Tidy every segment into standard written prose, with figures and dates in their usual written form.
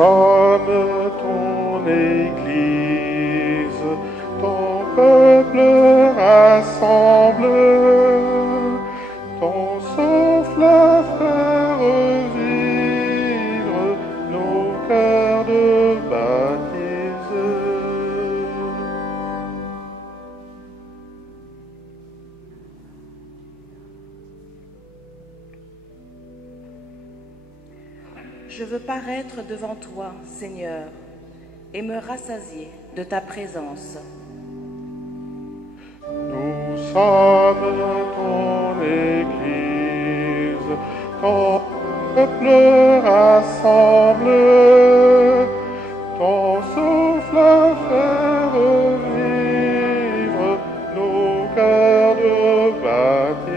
sommes ton Église, ton peuple rassemble, ton souffle fait revivre nos cœurs de baptise. Je veux paraître devant toi, Seigneur, et me rassasier de ta présence. Nous sommes ton Église, ton peuple rassemble, ton souffle fait revivre nos cœurs de baptise.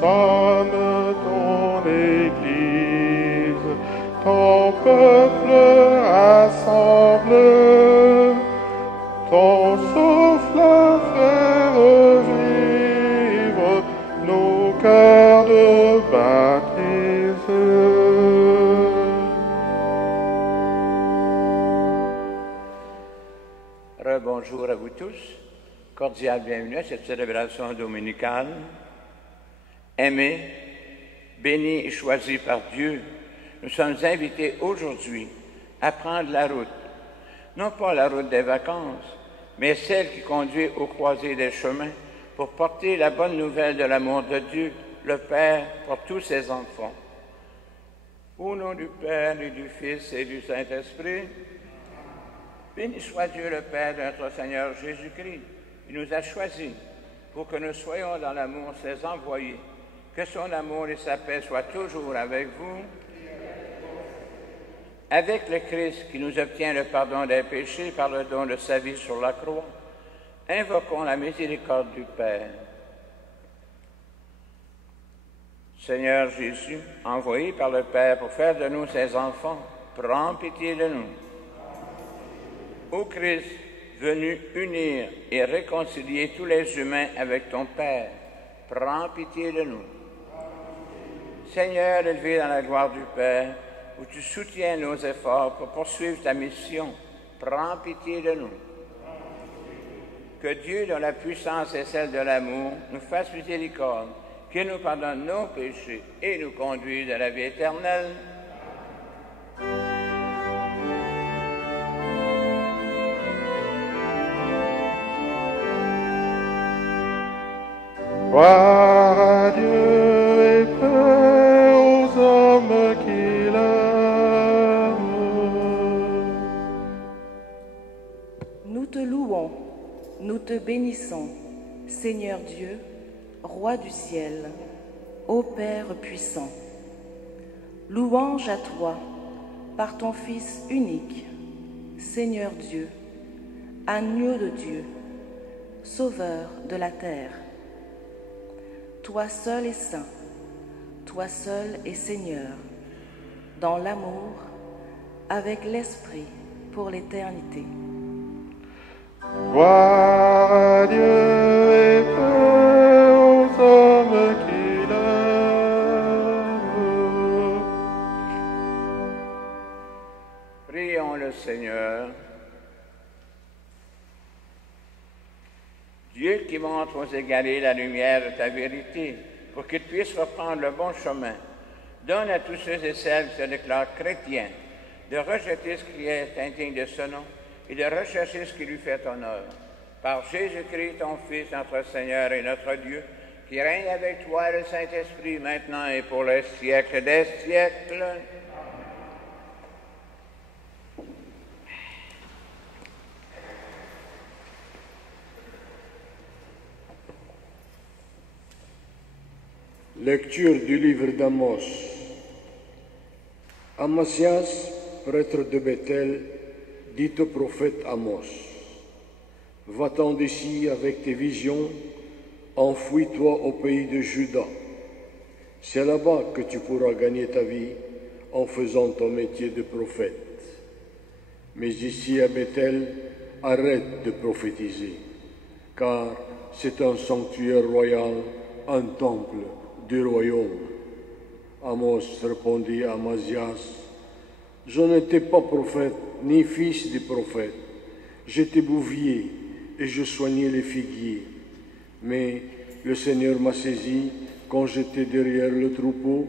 Sommes ton Église, ton peuple rassemble, ton souffle fait revivre nos cœurs de baptise. Bonjour à vous tous, cordial bienvenue à cette célébration dominicale. Aimés, bénis et choisis par Dieu, nous sommes invités aujourd'hui à prendre la route, non pas la route des vacances, mais celle qui conduit aux croisées des chemins pour porter la bonne nouvelle de l'amour de Dieu, le Père, pour tous ses enfants. Au nom du Père et du Fils et du Saint-Esprit, béni soit Dieu le Père de notre Seigneur Jésus-Christ. Il nous a choisis pour que nous soyons dans l'amour ses envoyés. Que son amour et sa paix soient toujours avec vous. Avec le Christ qui nous obtient le pardon des péchés par le don de sa vie sur la croix, invoquons la miséricorde du Père. Seigneur Jésus, envoyé par le Père pour faire de nous ses enfants, prends pitié de nous. Ô Christ, venu unir et réconcilier tous les humains avec ton Père, prends pitié de nous. Seigneur, élevé dans la gloire du Père, où tu soutiens nos efforts pour poursuivre ta mission, prends pitié de nous. Que Dieu, dont la puissance est celle de l'amour, nous fasse miséricorde, qu'il nous pardonne nos péchés et nous conduise à la vie éternelle. Gloire à Dieu et paix aux hommes qui l'aiment. Nous te louons, nous te bénissons, Seigneur Dieu, Roi du ciel, ô Père puissant. Louange à toi, par ton Fils unique, Seigneur Dieu, agneau de Dieu, Sauveur de la terre. Toi seul est saint, toi seul est Seigneur, dans l'amour, avec l'Esprit pour l'éternité. Gloire à Dieu et paix aux hommes qui l'aiment. Prions le Seigneur. Dieu qui montre aux égarés la lumière de ta vérité, pour qu'ils puissent reprendre le bon chemin, donne à tous ceux et celles qui se déclarent chrétiens de rejeter ce qui est indigne de ce nom et de rechercher ce qui lui fait honneur. Par Jésus-Christ, ton Fils, notre Seigneur et notre Dieu, qui règne avec toi et le Saint-Esprit, maintenant et pour les siècles des siècles. Lecture du livre d'Amos. Amasias, prêtre de Bethel, dit au prophète Amos: Va-t'en d'ici avec tes visions, enfouis-toi au pays de Juda. C'est là-bas que tu pourras gagner ta vie, en faisant ton métier de prophète. Mais ici à Bethel, arrête de prophétiser, car c'est un sanctuaire royal, un temple du royaume. Amos répondit à Amazias, je n'étais pas prophète, ni fils de prophète. J'étais bouvier et je soignais les figuiers. Mais le Seigneur m'a saisi quand j'étais derrière le troupeau,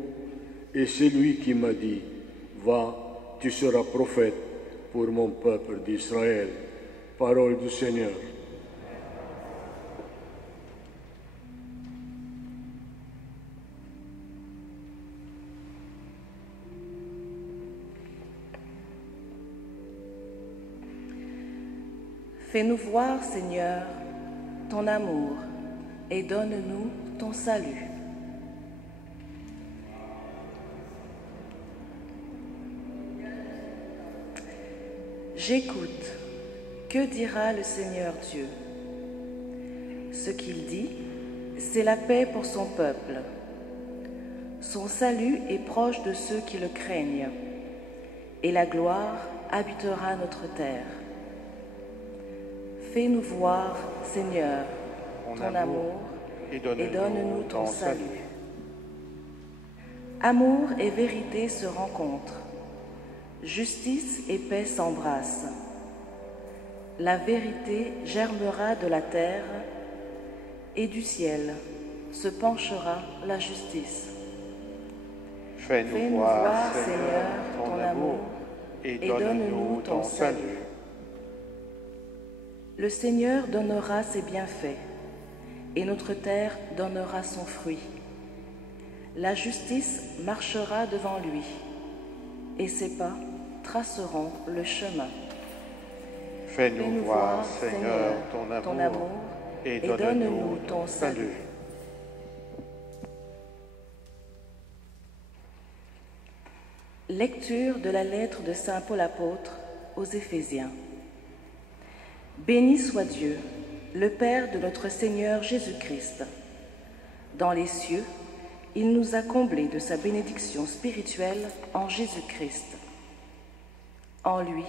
et c'est lui qui m'a dit, va, tu seras prophète pour mon peuple d'Israël. Parole du Seigneur. Fais-nous voir, Seigneur, ton amour et donne-nous ton salut. J'écoute. Que dira le Seigneur Dieu? Ce qu'il dit, c'est la paix pour son peuple. Son salut est proche de ceux qui le craignent, et la gloire habitera notre terre. Fais-nous voir, Seigneur, ton amour et donne-nous ton salut. Amour et vérité se rencontrent. Justice et paix s'embrassent. La vérité germera de la terre et du ciel se penchera la justice. Fais-nous voir, Seigneur, ton amour et donne-nous ton salut. Le Seigneur donnera ses bienfaits et notre terre donnera son fruit. La justice marchera devant lui et ses pas traceront le chemin. Fais-nous voir, Seigneur, ton amour et donne-nous ton salut. Lecture de la lettre de saint Paul apôtre aux Éphésiens. Béni soit Dieu, le Père de notre Seigneur Jésus-Christ. Dans les cieux, il nous a comblés de sa bénédiction spirituelle en Jésus-Christ. En lui,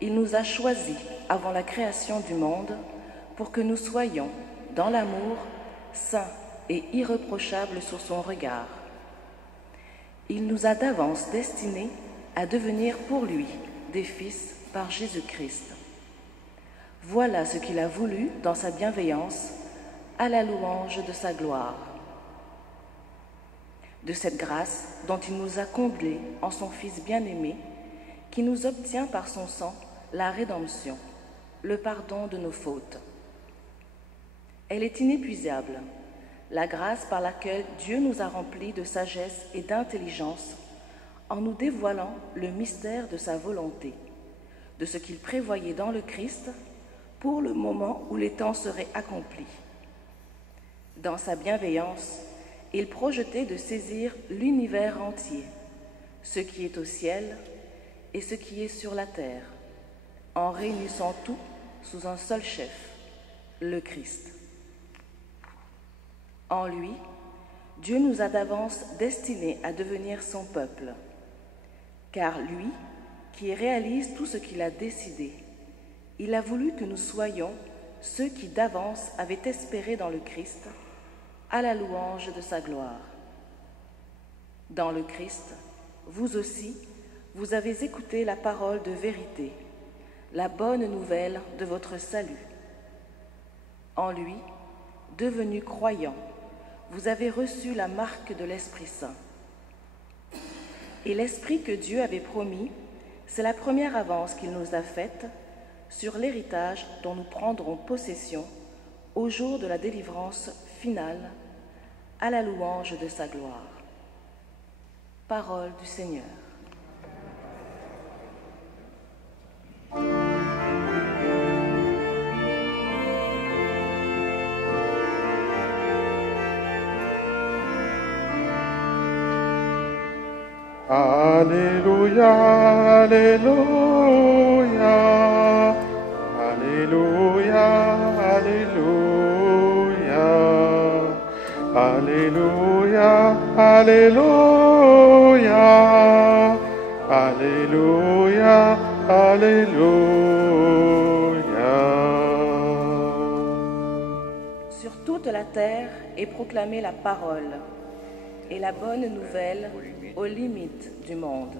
il nous a choisis avant la création du monde pour que nous soyons, dans l'amour, saints et irréprochables sous son regard. Il nous a d'avance destinés à devenir pour lui des fils par Jésus-Christ. Voilà ce qu'il a voulu dans sa bienveillance, à la louange de sa gloire. De cette grâce dont il nous a comblés en son Fils bien-aimé, qui nous obtient par son sang la rédemption, le pardon de nos fautes. Elle est inépuisable, la grâce par laquelle Dieu nous a remplis de sagesse et d'intelligence en nous dévoilant le mystère de sa volonté, de ce qu'il prévoyait dans le Christ pour le moment où les temps seraient accomplis. Dans sa bienveillance, il projetait de saisir l'univers entier, ce qui est au ciel et ce qui est sur la terre, en réunissant tout sous un seul chef, le Christ. En lui, Dieu nous a d'avance destinés à devenir son peuple, car lui, qui réalise tout ce qu'il a décidé, il a voulu que nous soyons ceux qui d'avance avaient espéré dans le Christ, à la louange de sa gloire. Dans le Christ, vous aussi, vous avez écouté la parole de vérité, la bonne nouvelle de votre salut. En lui, devenus croyants, vous avez reçu la marque de l'Esprit Saint. Et l'Esprit que Dieu avait promis, c'est la première avance qu'il nous a faite sur l'héritage dont nous prendrons possession au jour de la délivrance finale, à la louange de sa gloire. Parole du Seigneur. Alléluia, Alléluia, Alléluia, Alléluia, Alléluia, Alléluia. toute la terre et proclamer la parole et la bonne nouvelle aux limites du monde.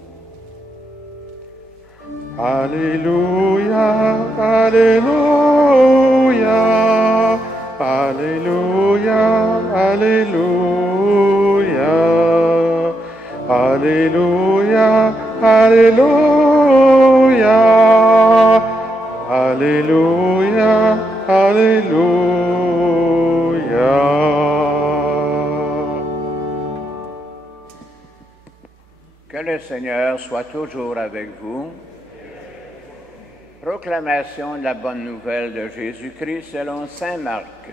Alléluia, Alléluia, Alléluia, Alléluia, Alléluia, Alléluia, Alléluia, Alléluia. Que le Seigneur soit toujours avec vous. Proclamation de la bonne nouvelle de Jésus-Christ selon saint Marc.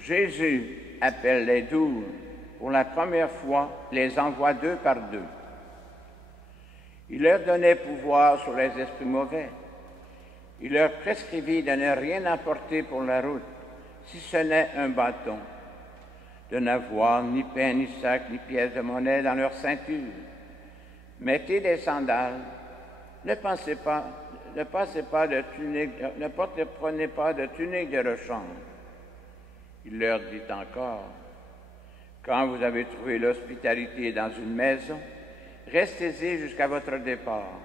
Jésus appelle les 12. Pour la première fois, les envoie 2 par 2. Il leur donnait pouvoir sur les esprits mauvais. Il leur prescrivit de ne rien emporter pour la route, si ce n'est un bâton, de n'avoir ni pain, ni sac, ni pièces de monnaie dans leur ceinture. Mettez des sandales. Ne prenez pas de tunique de rechange. Il leur dit encore, quand vous avez trouvé l'hospitalité dans une maison, restez-y jusqu'à votre départ.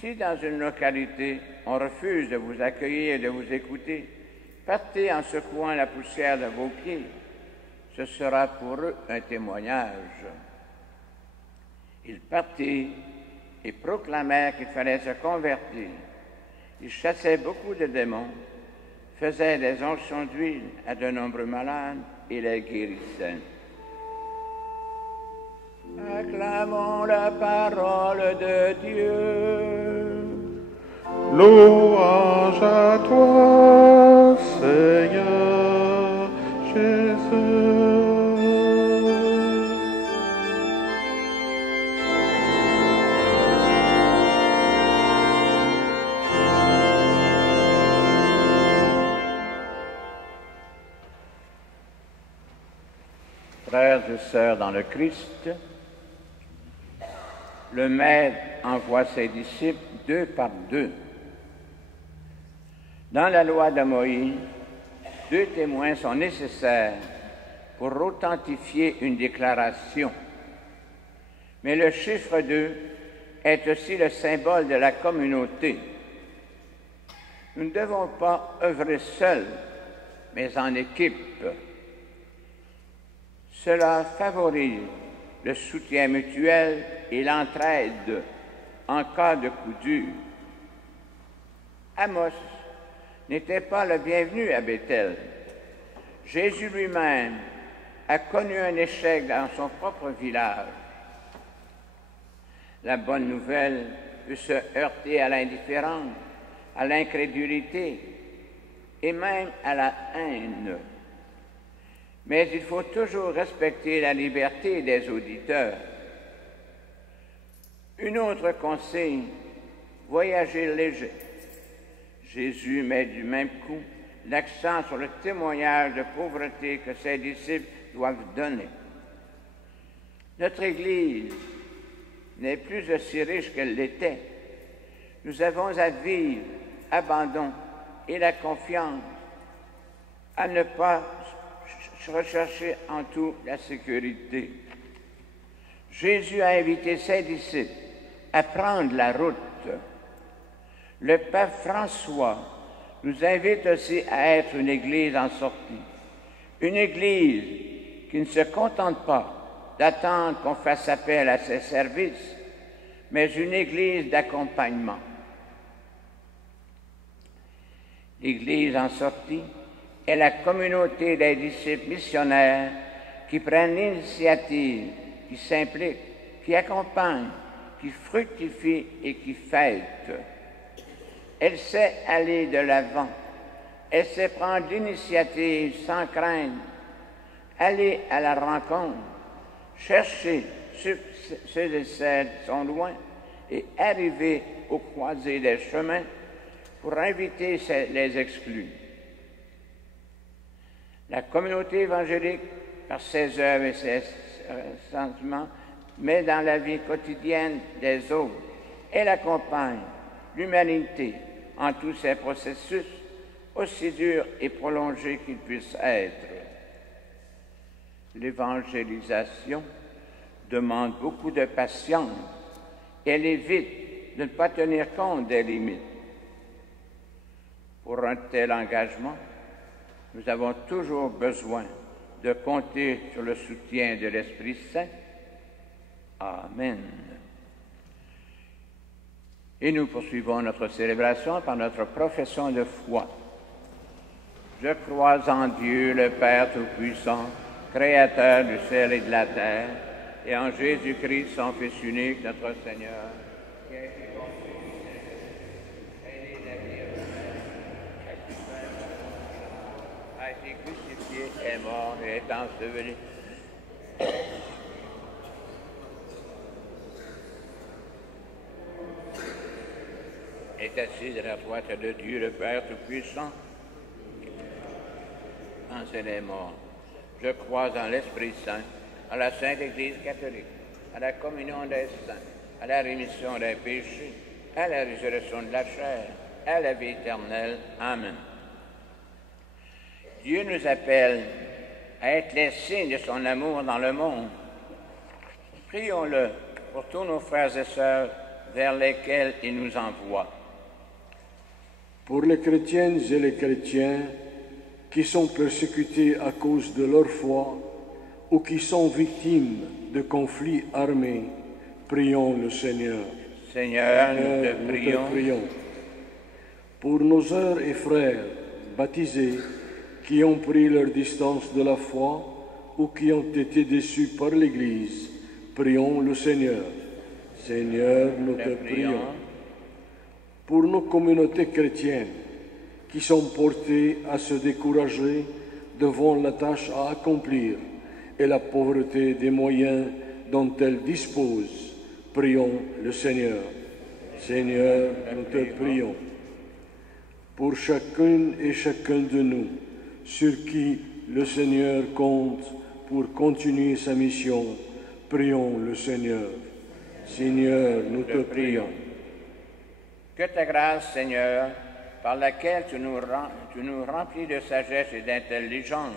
Si dans une localité, on refuse de vous accueillir et de vous écouter, partez en secouant la poussière de vos pieds. Ce sera pour eux un témoignage. Ils partirent et proclamèrent qu'il fallait se convertir. Ils chassaient beaucoup de démons, faisaient des onctions d'huile à de nombreux malades et les guérissaient. Acclamons la parole de Dieu. Louange à toi, Seigneur Jésus. Frères et sœurs dans le Christ, le Maître envoie ses disciples 2 par 2. Dans la loi de Moïse, 2 témoins sont nécessaires pour authentifier une déclaration. Mais le chiffre 2 est aussi le symbole de la communauté. Nous ne devons pas œuvrer seuls, mais en équipe. Cela favorise le soutien mutuel et l'entraide en cas de coup dur. Amos n'était pas le bienvenu à Bethel. Jésus lui-même a connu un échec dans son propre village. La bonne nouvelle peut se heurter à l'indifférence, à l'incrédulité et même à la haine. Mais il faut toujours respecter la liberté des auditeurs. Une autre consigne, voyager léger. Jésus met du même coup l'accent sur le témoignage de pauvreté que ses disciples doivent donner. Notre Église n'est plus aussi riche qu'elle l'était. Nous avons à vivre l'abandon et la confiance, à ne pas rechercher en tout la sécurité. Jésus a invité ses disciples à prendre la route. Le pape François nous invite aussi à être une Église en sortie. Une Église qui ne se contente pas d'attendre qu'on fasse appel à ses services, mais une Église d'accompagnement. L'Église en sortie est la communauté des disciples missionnaires qui prennent l'initiative, qui s'impliquent, qui accompagnent, qui fructifient et qui fêtent. Elle sait aller de l'avant, elle sait prendre l'initiative sans crainte, aller à la rencontre, chercher ceux et celles qui sont loin et arriver au croisé des chemins pour inviter les exclus. La communauté évangélique, par ses œuvres et ses sentiments, met dans la vie quotidienne des autres. Elle accompagne l'humanité en tous ses processus aussi dur et prolongé qu'il puisse être. L'évangélisation demande beaucoup de patience. Elle évite de ne pas tenir compte des limites. Pour un tel engagement, nous avons toujours besoin de compter sur le soutien de l'Esprit Saint. Amen. Et nous poursuivons notre célébration par notre profession de foi. Je crois en Dieu, le Père Tout-Puissant, Créateur du ciel et de la terre, et en Jésus-Christ, son Fils unique, notre Seigneur, qui a été conçu du Saint-Esprit, est né de la Vierge Marie, a été crucifié, est mort et est enseveli. Est assis à la droite de Dieu, le Père Tout-Puissant, ancien est mort. Je crois en l'Esprit Saint, à la Sainte Église catholique, à la communion des saints, à la rémission des péchés, à la résurrection de la chair, à la vie éternelle. Amen. Dieu nous appelle à être les signes de son amour dans le monde. Prions-le pour tous nos frères et sœurs vers lesquels il nous envoie. Pour les chrétiennes et les chrétiens qui sont persécutés à cause de leur foi ou qui sont victimes de conflits armés, prions le Seigneur. Seigneur, nous te prions. Pour nos sœurs et frères baptisés qui ont pris leur distance de la foi ou qui ont été déçus par l'Église, prions le Seigneur. Seigneur, nous te prions. Pour nos communautés chrétiennes qui sont portées à se décourager devant la tâche à accomplir et la pauvreté des moyens dont elles disposent, prions le Seigneur. Seigneur, nous te prions. Pour chacune et chacun de nous, sur qui le Seigneur compte pour continuer sa mission, prions le Seigneur. Seigneur, nous te prions. Que ta grâce, Seigneur, par laquelle tu nous remplis de sagesse et d'intelligence,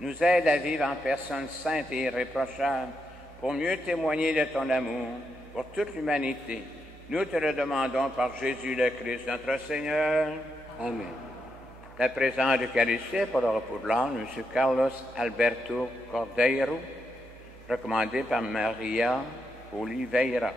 nous aide à vivre en personne sainte et irréprochable pour mieux témoigner de ton amour pour toute l'humanité. Nous te le demandons par Jésus le Christ, notre Seigneur. Amen. La présence d'Eucharistie pour le repos de l'âme, M. Carlos Alberto Cordeiro, recommandé par Maria Oliveira.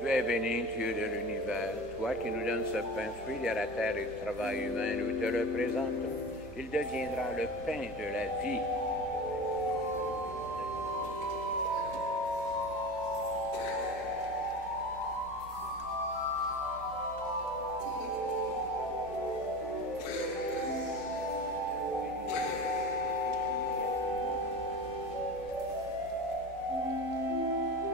Tu es béni, Dieu de l'univers, toi qui nous donnes ce pain, fruit de la terre et du travail humain, nous te le présentons. Il deviendra le pain de la vie.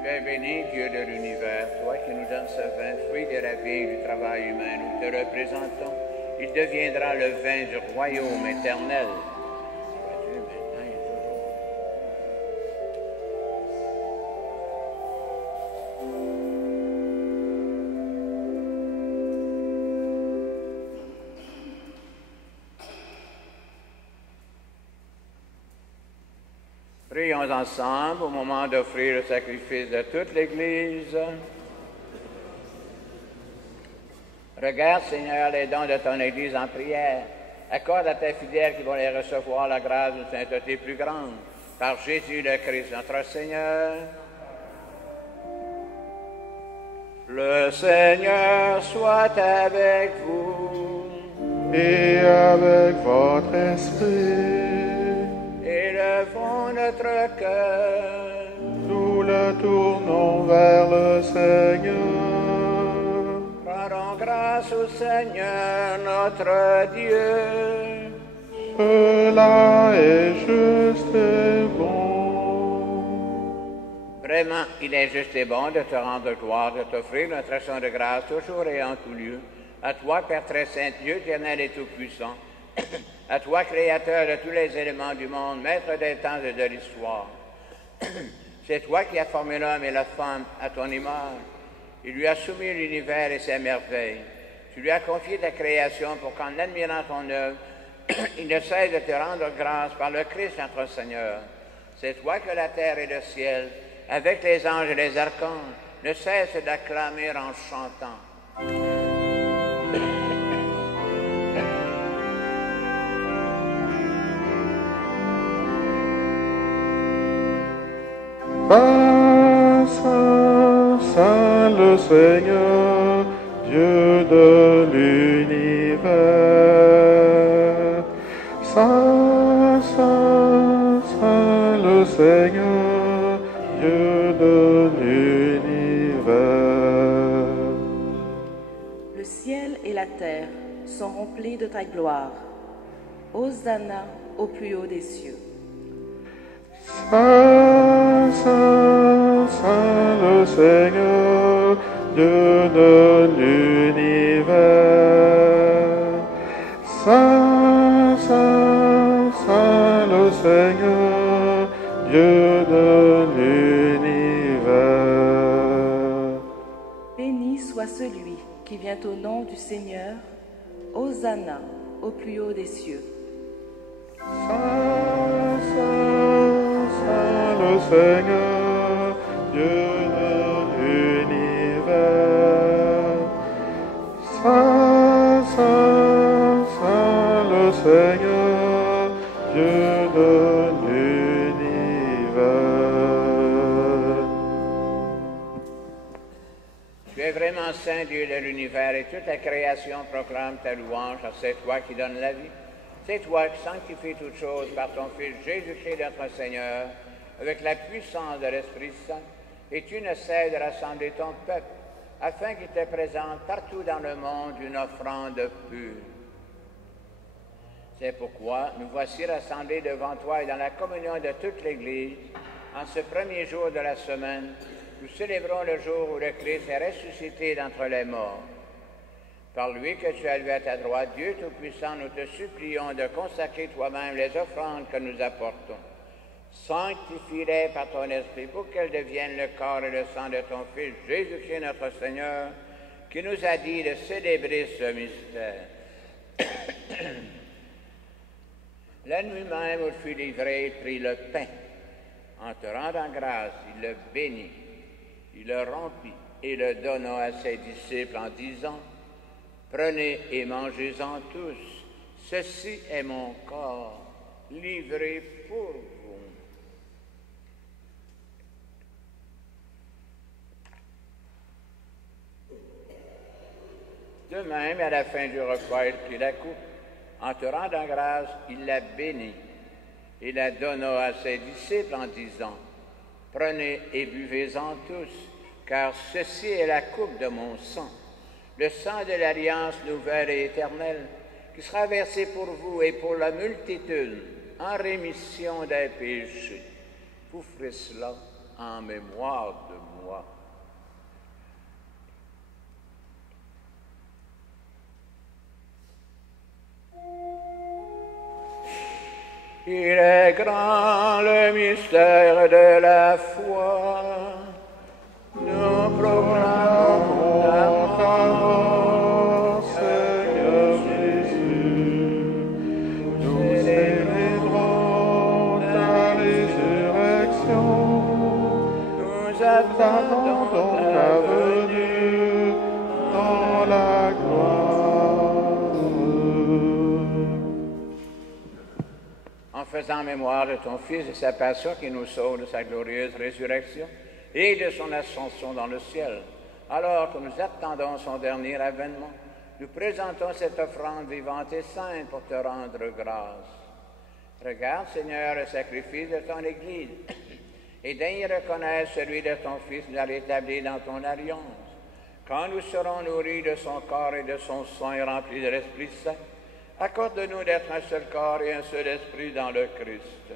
Tu es béni, Dieu de l'univers, toi qui nous donnes ce vin, fruit de la vie et du travail humain, nous te le présentons. Il deviendra le vin du royaume éternel. Sois Dieu maintenant et toujours. Prions ensemble au moment d'offrir le sacrifice de toute l'Église. Regarde, Seigneur, les dons de ton Église en prière. Accorde à tes fidèles qui vont les recevoir la grâce d'une sainteté plus grande. Par Jésus le Christ, notre Seigneur. Le Seigneur soit avec vous. Et avec votre esprit, Élevons notre cœur. nous le tournons vers le Seigneur. Rendons grâce grâce au Seigneur notre Dieu. Cela est juste et bon. Vraiment, il est juste et bon de te rendre gloire, de t'offrir notre action de grâce toujours et en tout lieu. À toi, Père très saint, Dieu éternel et tout-puissant, à toi, Créateur de tous les éléments du monde, Maître des temps et de l'histoire. C'est toi qui as formé l'homme et la femme à ton image. Il lui a soumis l'univers et ses merveilles. Tu lui as confié ta création pour qu'en admirant ton œuvre, il ne cesse de te rendre grâce par le Christ notre Seigneur. C'est toi que la terre et le ciel, avec les anges et les archanges, ne cessent d'acclamer en chantant. Saint, Saint le Seigneur, Dieu de l'univers. Saint, Saint, Saint le Seigneur, Dieu de l'univers. Le ciel et la terre sont remplis de ta gloire. Hosanna au plus haut des cieux. Saint, Saint, Saint le Seigneur, Dieu de l'univers. Saint, Saint, Saint le Seigneur, Dieu de l'univers. Béni soit celui qui vient au nom du Seigneur. Hosanna au plus haut des cieux. Saint, Saint, Saint le Seigneur, Dieu de l'univers. Saint, Saint, Saint le Seigneur, Dieu de l'univers. Tu es vraiment saint, Dieu de l'univers, et toute la création proclame ta louange. C'est toi qui donnes la vie. C'est toi qui sanctifies toutes choses par ton Fils Jésus-Christ notre Seigneur, avec la puissance de l'Esprit Saint, et tu ne cesses de rassembler ton peuple, afin qu'il te présente partout dans le monde une offrande pure. C'est pourquoi nous voici rassemblés devant toi et dans la communion de toute l'Église, en ce premier jour de la semaine, nous célébrons le jour où le Christ est ressuscité d'entre les morts. Par lui que tu as levé à ta droite, Dieu Tout-Puissant, nous te supplions de consacrer toi-même les offrandes que nous apportons. Sanctifie-les par ton esprit pour qu'elles deviennent le corps et le sang de ton Fils, Jésus-Christ notre Seigneur, qui nous a dit de célébrer ce mystère. La nuit même où il fut livré, il prit le pain. En te rendant grâce, il le bénit, il le rompit et le donna à ses disciples en disant: Prenez et mangez-en tous, ceci est mon corps, livré pour vous. De même, à la fin du repas, il prit la coupe. En te rendant grâce, il la bénit et la donna à ses disciples en disant: Prenez et buvez-en tous, car ceci est la coupe de mon sang, le sang de l'alliance nouvelle et éternelle, qui sera versé pour vous et pour la multitude en rémission des péchés. Vous ferez cela en mémoire de moi. Il est grand le mystère de la foi. Nous proclamons ta mort, Seigneur Jésus. Nous célébrons ta résurrection. Nous Attendons attendons ta venue dans la gloire. en faisant mémoire de ton Fils et sa passion qui nous sauve de sa glorieuse résurrection et de son ascension dans le ciel. Alors que nous attendons son dernier avènement, nous présentons cette offrande vivante et sainte pour te rendre grâce. Regarde, Seigneur, le sacrifice de ton Église et daigne reconnaître celui de ton Fils nous a établi dans ton alliance. Quand nous serons nourris de son corps et de son sang et remplis de l'Esprit Saint, accorde-nous d'être un seul corps et un seul esprit dans le Christ.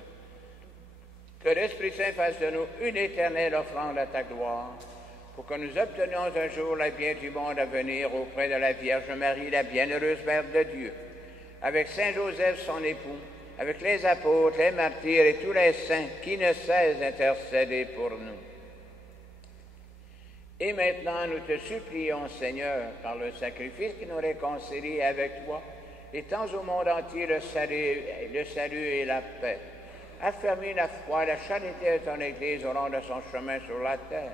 Que l'Esprit Saint fasse de nous une éternelle offrande à ta gloire, pour que nous obtenions un jour la bien du monde à venir auprès de la Vierge Marie, la bienheureuse Mère de Dieu, avec Saint Joseph, son époux, avec les apôtres, les martyrs et tous les saints qui ne cessent d'intercéder pour nous. Et maintenant, nous te supplions, Seigneur, par le sacrifice qui nous réconcilie avec toi, étends au monde entier le salut et la paix. Affermis la foi et la charité de ton Église au long de son chemin sur la terre.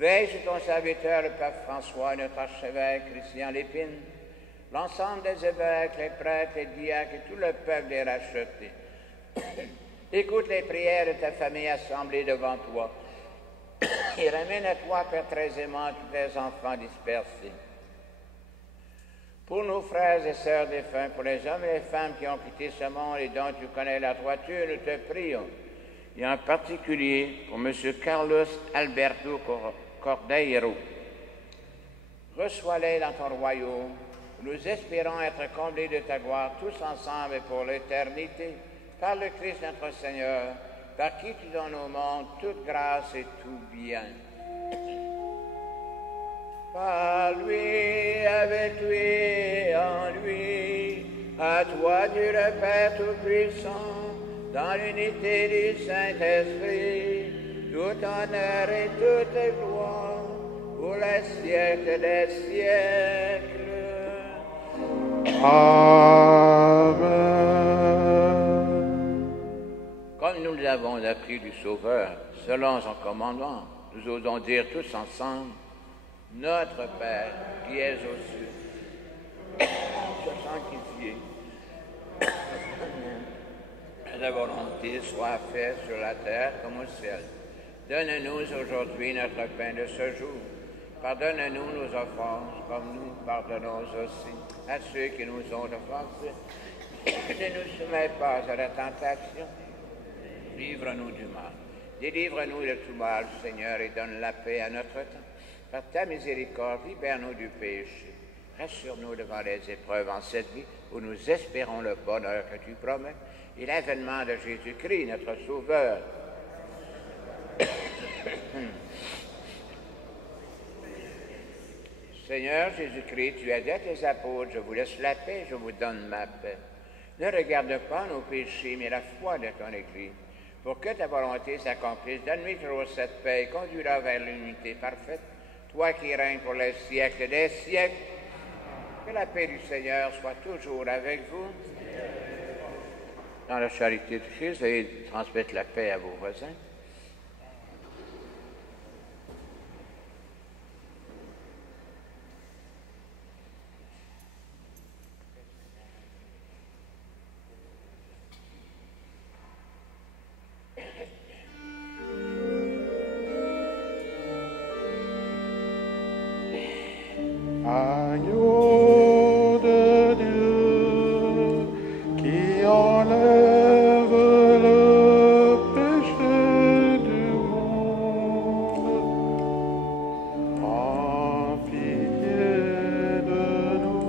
Veille sur ton serviteur, le Pape François, notre archevêque Christian Lépine, l'ensemble des évêques, les prêtres, les diacres et tout le peuple des rachetés. Écoute les prières de ta famille assemblée devant toi et ramène à toi, Père très aimant, tous tes enfants dispersés. Pour nos frères et sœurs défunts, pour les hommes et les femmes qui ont quitté ce monde et dont tu connais la droiture, nous te prions. Et en particulier pour M. Carlos Alberto Cordeiro. Reçois-les dans ton royaume. Nous espérons être comblés de ta gloire tous ensemble et pour l'éternité, par le Christ notre Seigneur, par qui tu donnes au monde toute grâce et tout bien. Par lui, avec lui, en lui, à toi Dieu le Père Tout-Puissant, dans l'unité du Saint-Esprit, tout honneur et toute gloire, pour les siècles des siècles. Amen. Comme nous l'avons appris du Sauveur, selon son commandement, nous osons dire tous ensemble, Notre Père qui es aux cieux, sois sanctifié. Que ta volonté soit faite sur la terre comme au ciel. Donne-nous aujourd'hui notre pain de ce jour. Pardonne-nous nos offenses, comme nous pardonnons aussi à ceux qui nous ont offensés. Ne nous soumets pas à la tentation. Livre-nous du mal. Délivre-nous de tout mal, Seigneur, et donne la paix à notre temps. Par ta miséricorde, libère-nous du péché. Rassure-nous devant les épreuves en cette vie, où nous espérons le bonheur que tu promets et l'avènement de Jésus-Christ, notre Sauveur. Seigneur Jésus-Christ, tu as dit à tes apôtres, je vous laisse la paix, je vous donne ma paix. Ne regarde pas nos péchés, mais la foi de ton Église. Pour que ta volonté s'accomplisse, donne-lui toujours cette paix et conduis-la vers l'unité parfaite, toi qui règnes pour les siècles des siècles. Que la paix du Seigneur soit toujours avec vous. Dans la charité de Christ, veuillez transmettre la paix à vos voisins. Agneau de Dieu qui enlève le péché du monde, prends pitié de nous.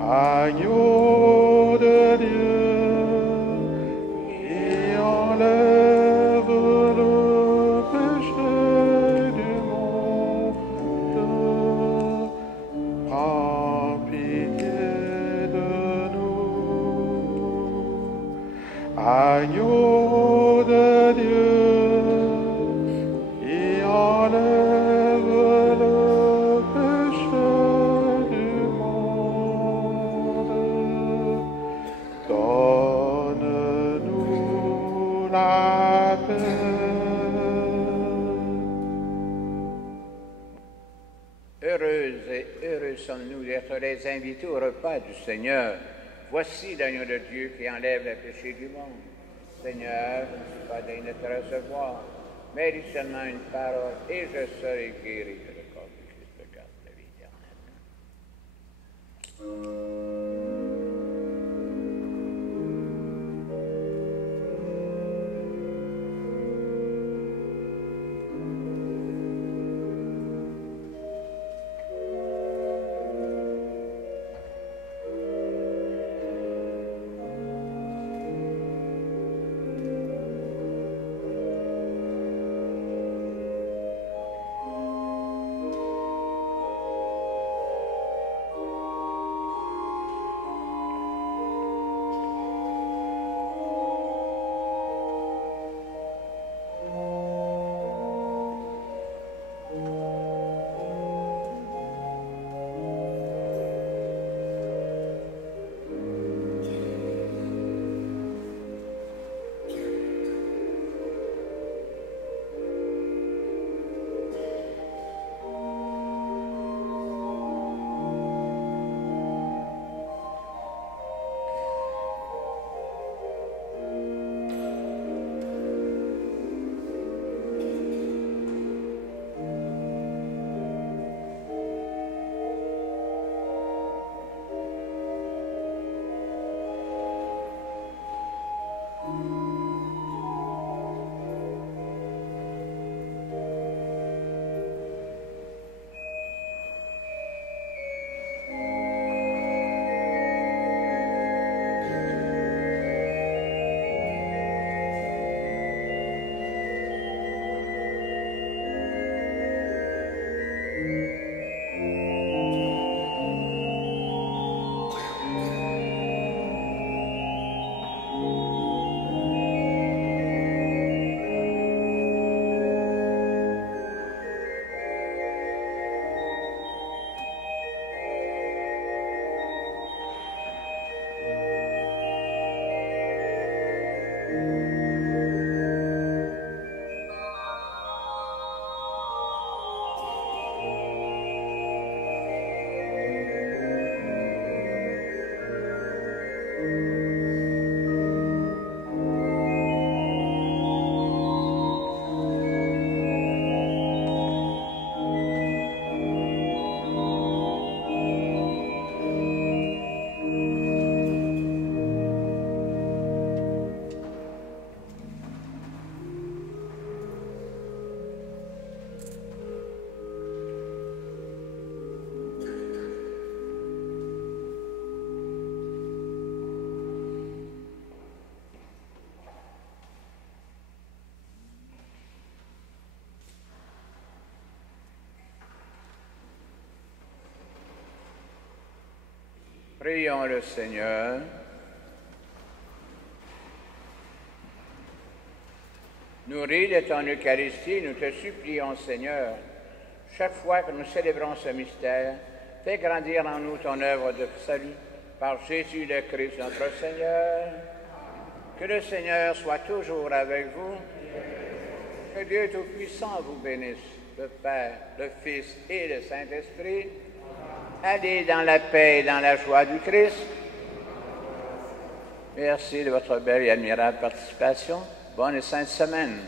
Agneau de Dieu qui enlève le péché du monde, prends pitié de nous. Agneau de Dieu qui enlève le péché du monde, donne-nous la paix. Heureuses et heureux sommes-nous d'être les invités au repas du Seigneur. Voici l'agneau de Dieu qui enlève le péché du monde. Seigneur, je ne suis pas digne de te recevoir, mais dis seulement une parole et je serai guéri. Que le corps du Christ me garde la vie éternelle. Prions le Seigneur. Nourris de ton Eucharistie, nous te supplions, Seigneur, chaque fois que nous célébrons ce mystère, fais grandir en nous ton œuvre de salut par Jésus le Christ, notre Seigneur. Que le Seigneur soit toujours avec vous. Que Dieu Tout-Puissant vous bénisse, le Père, le Fils et le Saint-Esprit. Allez dans la paix et dans la joie du Christ. Merci de votre belle et admirable participation. Bonne et sainte semaine.